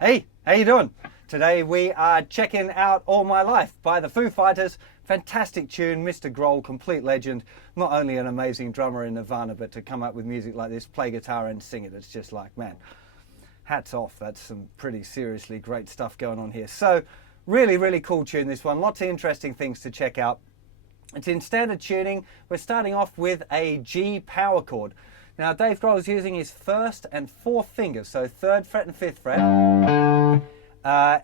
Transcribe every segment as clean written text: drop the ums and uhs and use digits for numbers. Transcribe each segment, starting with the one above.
Hey, how you doing? Today we are checking out All My Life by the Foo Fighters. Fantastic tune, Mr. Grohl, complete legend. Not only an amazing drummer in Nirvana, but to come up with music like this, play guitar and sing it, it's just like, man, hats off. That's some pretty seriously great stuff going on here. So, really, really cool tune, this one. Lots of interesting things to check out. It's in standard tuning. We're starting off with a G power chord. Now, Dave Grohl is using his first and fourth fingers, so 3rd fret and 5th fret.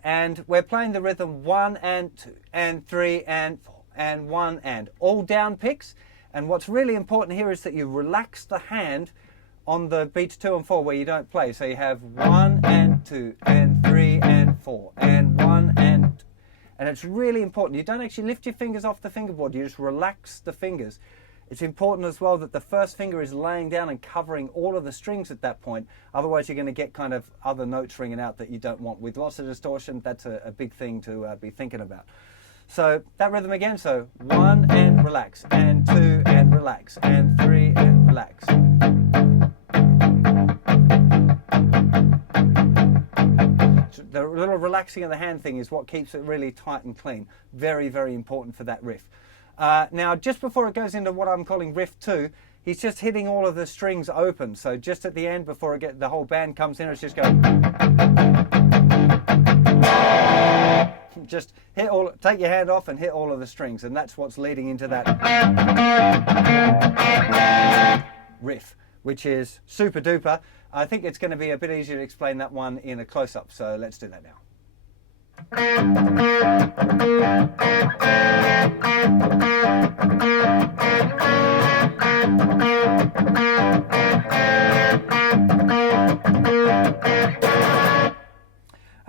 And we're playing the rhythm 1 and 2 and 3 and 4 and 1 and all down picks. And what's really important here is that you relax the hand on the beats 2 and 4 where you don't play. So you have 1 and 2 and 3 and 4 and 1 and 2. And it's really important. You don't actually lift your fingers off the fingerboard. You just relax the fingers. It's important as well that the first finger is laying down and covering all of the strings at that point. Otherwise, you're going to get kind of other notes ringing out that you don't want. With lots of distortion, that's a big thing to be thinking about. So that rhythm again. So 1 and relax, and 2 and relax, and 3 and relax. So the little relaxing of the hand thing is what keeps it really tight and clean. Very, very important for that riff. Now, just before it goes into what I'm calling riff 2, he's just hitting all of the strings open. So just at the end, before the whole band comes in, it's just going. Just take your hand off and hit all of the strings, and that's what's leading into that riff, which is super duper. I think it's going to be a bit easier to explain that one in a close-up, so let's do that now.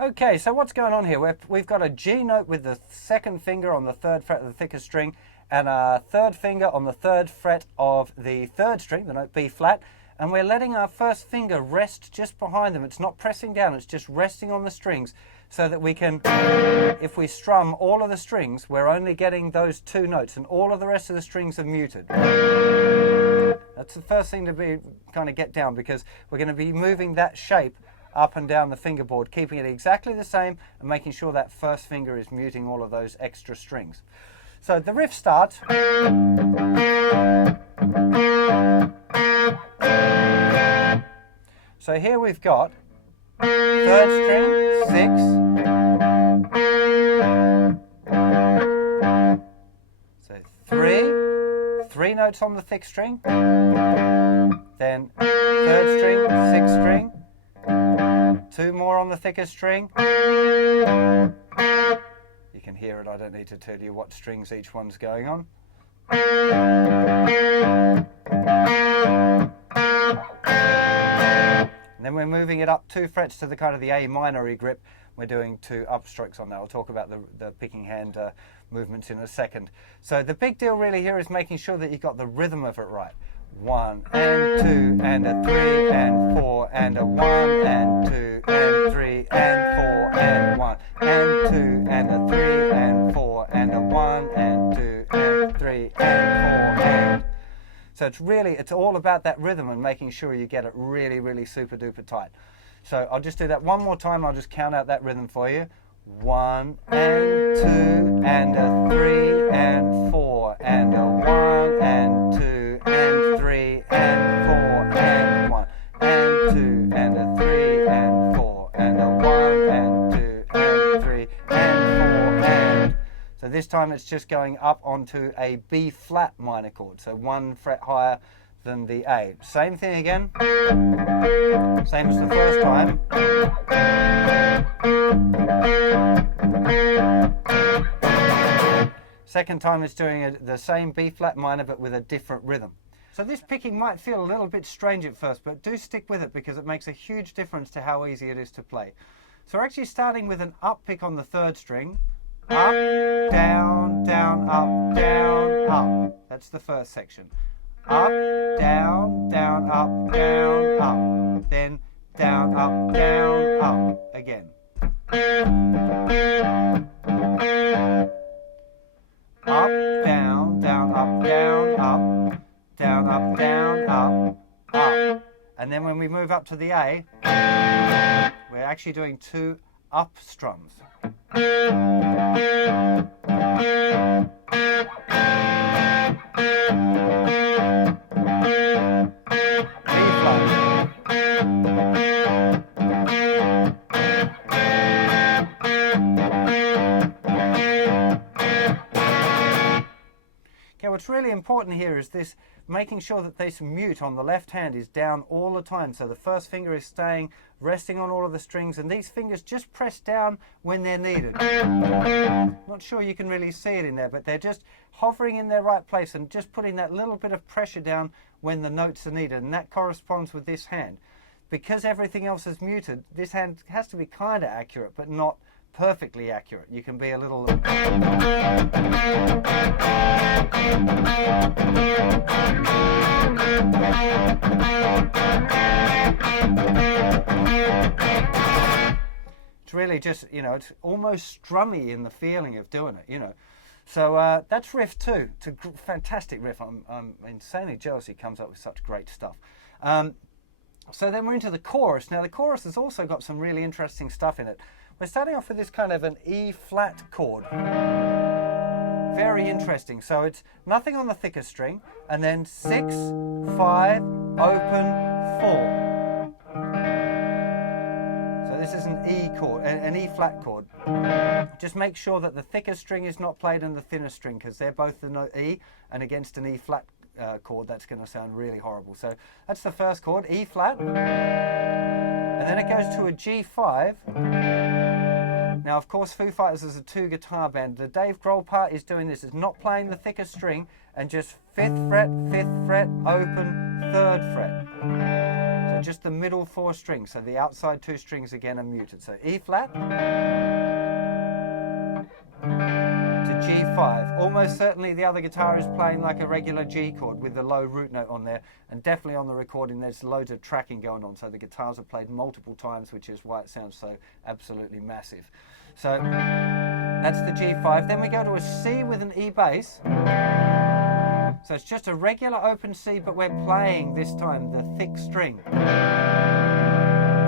Okay, so what's going on here? We've got a G note with the 2nd finger on the 3rd fret of the thickest string, and a 3rd finger on the 3rd fret of the 3rd string, the note B flat, and we're letting our first finger rest just behind them. It's not pressing down, it's just resting on the strings, so that we can, if we strum all of the strings, we're only getting those 2 notes, and all of the rest of the strings are muted. That's the first thing to kind of get down, because we're going to be moving that shape up and down the fingerboard, keeping it exactly the same and making sure that first finger is muting all of those extra strings. So the riff starts. So here we've got 3rd string, 6. So 3 notes on the thick string, then 3rd string, 6th string, 2 more on the thicker string. You can hear it, I don't need to tell you what strings each one's going on. And then we're moving it up 2 frets to the kind of the A minor grip. We're doing 2 upstrokes on that. I'll talk about the picking hand movements in a second. So the big deal really here is making sure that you've got the rhythm of it right. 1 and 2 and a 3 and 4 and a 1 and 2 and 3 and 4 and 1 and 2 and a 3 and 4 and a 1 and 2 and 3 and 4 and. So it's all about that rhythm and making sure you get it really, really super duper tight. So I'll just do that one more time. I'll just count out that rhythm for you. 1 and 2 and a 3 and 4 and a 1 and 2 and 3 and 4 and 1 and 2 time it's just going up onto a B flat minor chord, so 1 fret higher than the A. Same thing again, same as the first time. Second time it's doing the same B flat minor but with a different rhythm. So this picking might feel a little bit strange at first, but do stick with it because it makes a huge difference to how easy it is to play. So we're actually starting with an up pick on the 3rd string. Up, down, down, up, down, up. That's the first section. Up, down, down, up, down, up. Then down, up, down, up again. Up, down, down, up, down, up. Down, up, down, up, up. And then when we move up to the A, we're actually doing 2 up strums. B flat. Okay, what's really important here is this, making sure that this mute on the left hand is down all the time. So the first finger is staying, resting on all of the strings, and these fingers just press down when they're needed. Not sure you can really see it in there, but they're just hovering in their right place and just putting that little bit of pressure down when the notes are needed, and that corresponds with this hand. Because everything else is muted, this hand has to be kind of accurate, but not perfectly accurate. You can be a little... It's really just, you know, it's almost strummy in the feeling of doing it, you know. So that's riff 2. It's a fantastic riff. I'm insanely jealous he comes up with such great stuff. So then we're into the chorus. Now the chorus has also got some really interesting stuff in it. We're starting off with this kind of an E flat chord. Very interesting. So it's nothing on the thicker string, and then 6, 5, open, 4. So this is an E chord, an E flat chord. Just make sure that the thicker string is not played in the thinner string, because they're both the note E, and against an E flat chord that's going to sound really horrible. So that's the first chord, E flat. And then it goes to a G5. Now, of course, Foo Fighters is a 2-guitar band. The Dave Grohl part is doing this. It's not playing the thicker string, and just 5th fret, 5th fret, open, 3rd fret. So just the middle 4 strings. So the outside 2 strings again are muted. So E flat to G5. Almost certainly the other guitar is playing like a regular G chord with the low root note on there, and definitely on the recording there's loads of tracking going on, so the guitars are played multiple times, which is why it sounds so absolutely massive. So that's the G5. Then we go to a C with an E bass. So it's just a regular open C, but we're playing this time the thick string.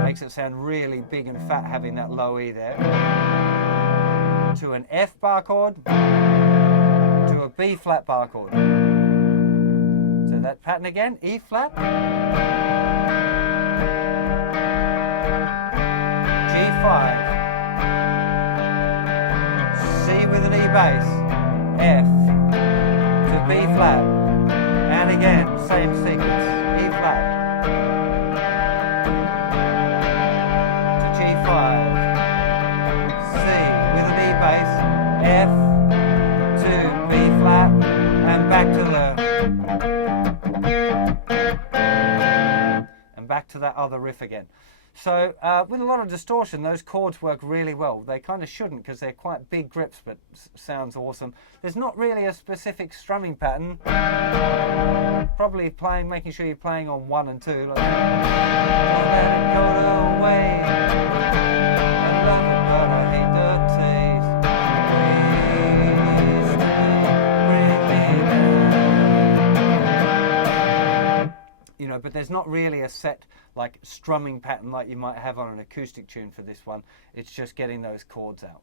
Makes it sound really big and fat having that low E there. To an F bar chord, to a B flat bar chord. So that pattern again, E flat, G5, C with an E bass, F, to B flat, and again, same sequence, E flat, to G5, bass, F to B flat, and back to that other riff again. So with a lot of distortion, those chords work really well. They kind of shouldn't, because they're quite big grips, but sounds awesome. There's not really a specific strumming pattern. Probably making sure you're playing on 1 and 2. Like, don't let it go away. I love it, but I hate the taste. You know, but there's not really a set like strumming pattern like you might have on an acoustic tune for this one. It's just getting those chords out.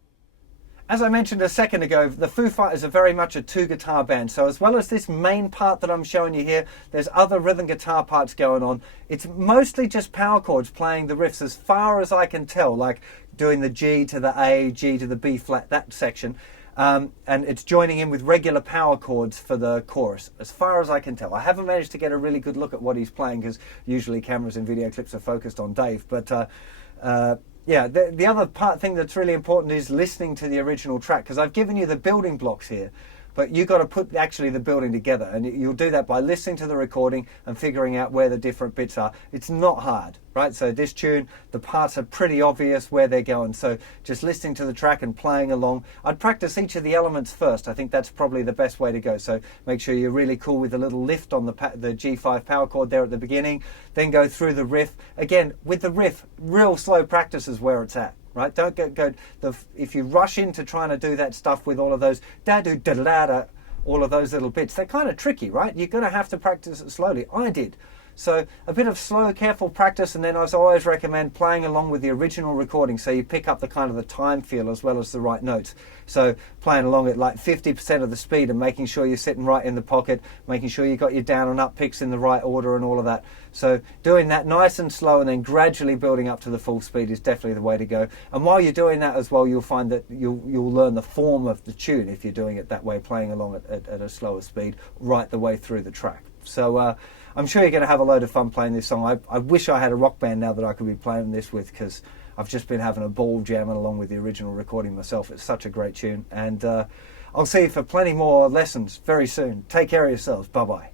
As I mentioned a second ago, the Foo Fighters are very much a 2-guitar band. So as well as this main part that I'm showing you here, there's other rhythm guitar parts going on. It's mostly just power chords playing the riffs as far as I can tell, like doing the G to the A, G to the B flat, that section. and it's joining in with regular power chords for the chorus, as far as I can tell. I haven't managed to get a really good look at what he's playing because usually cameras and video clips are focused on Dave. But yeah, the other thing that's really important is listening to the original track, because I've given you the building blocks here. But you've got to put actually the building together, and you'll do that by listening to the recording and figuring out where the different bits are. It's not hard, right? So this tune, the parts are pretty obvious where they're going. So just listening to the track and playing along. I'd practice each of the elements first. I think that's probably the best way to go. So make sure you're really cool with a little lift on the G5 power chord there at the beginning. Then go through the riff. Again, with the riff, real slow practice is where it's at. Right? Don't if you rush into trying to do that stuff with all of those da-do-da-da-da, all of those little bits, they're kind of tricky, right? You're going to have to practice it slowly. I did. So a bit of slow, careful practice, and then I always recommend playing along with the original recording so you pick up the kind of the time feel as well as the right notes. So playing along at like 50% of the speed and making sure you're sitting right in the pocket, making sure you got your down and up picks in the right order and all of that. So doing that nice and slow and then gradually building up to the full speed is definitely the way to go. And while you're doing that as well, you'll find that you'll learn the form of the tune if you're doing it that way, playing along at a slower speed right the way through the track. So I'm sure you're going to have a load of fun playing this song. I wish I had a rock band now that I could be playing this with, because I've just been having a ball jamming along with the original recording myself. It's such a great tune. And I'll see you for plenty more lessons very soon. Take care of yourselves. Bye-bye.